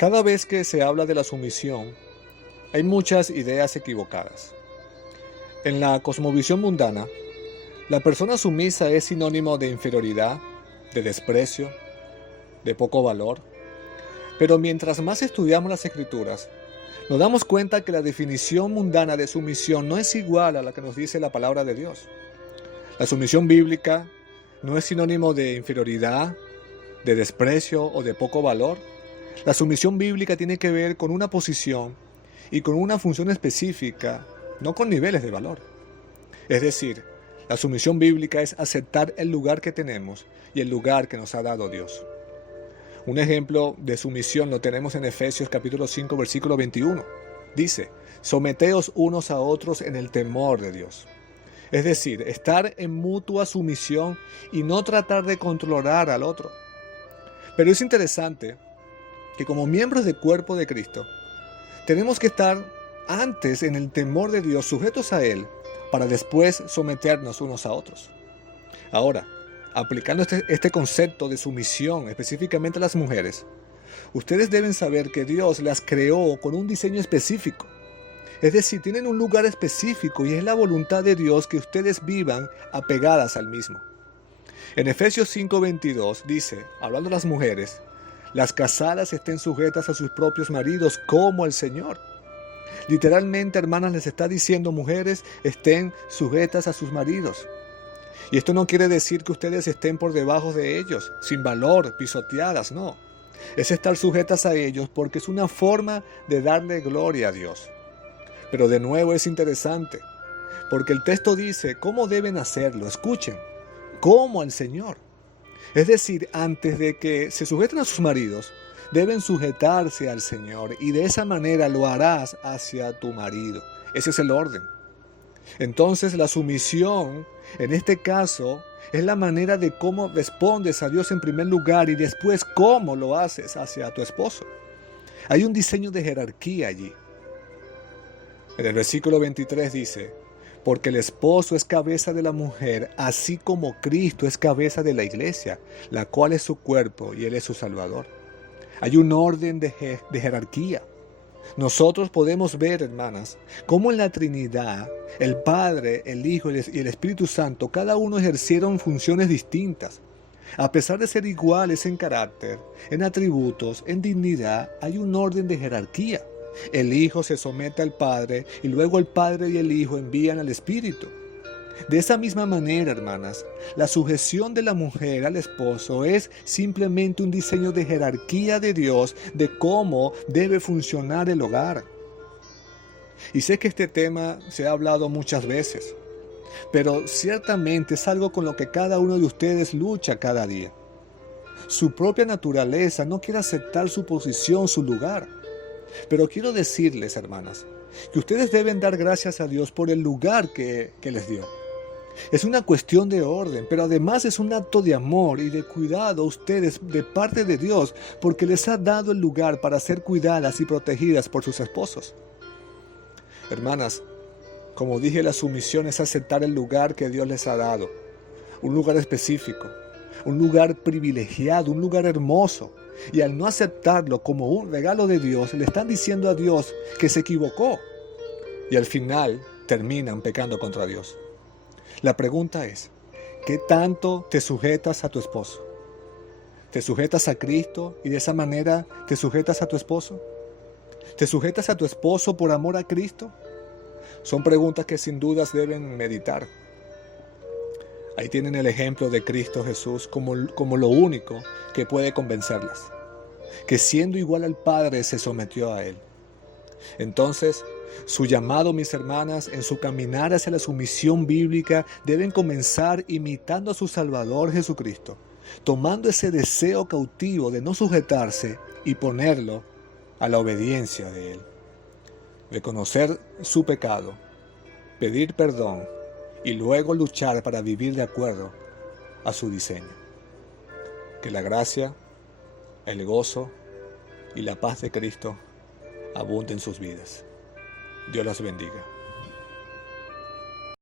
Cada vez que se habla de la sumisión, hay muchas ideas equivocadas. En la cosmovisión mundana, la persona sumisa es sinónimo de inferioridad, de desprecio, de poco valor. Pero mientras más estudiamos las escrituras, nos damos cuenta que la definición mundana de sumisión no es igual a la que nos dice la palabra de Dios. La sumisión bíblica no es sinónimo de inferioridad, de desprecio o de poco valor. La sumisión bíblica tiene que ver con una posición y con una función específica, no con niveles de valor. Es decir, la sumisión bíblica es aceptar el lugar que tenemos y el lugar que nos ha dado Dios. Un ejemplo de sumisión lo tenemos en Efesios capítulo 5, versículo 21. Dice, someteos unos a otros en el temor de Dios. Es decir, estar en mutua sumisión y no tratar de controlar al otro. Pero es interesante que como miembros del cuerpo de Cristo, tenemos que estar antes en el temor de Dios, sujetos a Él, para después someternos unos a otros. Ahora, aplicando este concepto de sumisión específicamente a las mujeres, ustedes deben saber que Dios las creó con un diseño específico. Es decir, tienen un lugar específico y es la voluntad de Dios que ustedes vivan apegadas al mismo. En Efesios 5:22 dice, hablando de las mujeres, las casadas estén sujetas a sus propios maridos como el Señor. Literalmente, hermanas, les está diciendo, mujeres, estén sujetas a sus maridos. Y esto no quiere decir que ustedes estén por debajo de ellos, sin valor, pisoteadas, no. Es estar sujetas a ellos porque es una forma de darle gloria a Dios. Pero de nuevo es interesante, porque el texto dice cómo deben hacerlo. Escuchen, como al Señor. Es decir, antes de que se sujeten a sus maridos, deben sujetarse al Señor y de esa manera lo harás hacia tu marido. Ese es el orden. Entonces la sumisión, en este caso, es la manera de cómo respondes a Dios en primer lugar y después cómo lo haces hacia tu esposo. Hay un diseño de jerarquía allí. En el versículo 23 dice, porque el esposo es cabeza de la mujer, así como Cristo es cabeza de la iglesia, la cual es su cuerpo y Él es su Salvador. Hay un orden de jerarquía. Nosotros podemos ver, hermanas, cómo en la Trinidad, el Padre, el Hijo y el Espíritu Santo, cada uno ejercieron funciones distintas. A pesar de ser iguales en carácter, en atributos, en dignidad, hay un orden de jerarquía. El Hijo se somete al Padre y luego el Padre y el Hijo envían al Espíritu. De esa misma manera, hermanas, la sujeción de la mujer al esposo es simplemente un diseño de jerarquía de Dios de cómo debe funcionar el hogar. Y sé que este tema se ha hablado muchas veces, pero ciertamente es algo con lo que cada uno de ustedes lucha cada día. Su propia naturaleza no quiere aceptar su posición, su lugar. Pero quiero decirles, hermanas, que ustedes deben dar gracias a Dios por el lugar que les dio. Es una cuestión de orden, pero además es un acto de amor y de cuidado a ustedes de parte de Dios, porque les ha dado el lugar para ser cuidadas y protegidas por sus esposos. Hermanas, como dije, la sumisión es aceptar el lugar que Dios les ha dado, un lugar específico, un lugar privilegiado, un lugar hermoso. Y al no aceptarlo como un regalo de Dios, le están diciendo a Dios que se equivocó. Y al final terminan pecando contra Dios. La pregunta es, ¿qué tanto te sujetas a tu esposo? ¿Te sujetas a Cristo y de esa manera te sujetas a tu esposo? ¿Te sujetas a tu esposo por amor a Cristo? Son preguntas que sin dudas deben meditar. Ahí tienen el ejemplo de Cristo Jesús como lo único que puede convencerlas, que siendo igual al Padre se sometió a Él. Entonces, su llamado, mis hermanas, en su caminar hacia la sumisión bíblica, deben comenzar imitando a su Salvador Jesucristo, tomando ese deseo cautivo de no sujetarse y ponerlo a la obediencia de Él. Reconocer su pecado, pedir perdón y luego luchar para vivir de acuerdo a su diseño. Que la gracia, el gozo y la paz de Cristo abunden en sus vidas. Dios las bendiga.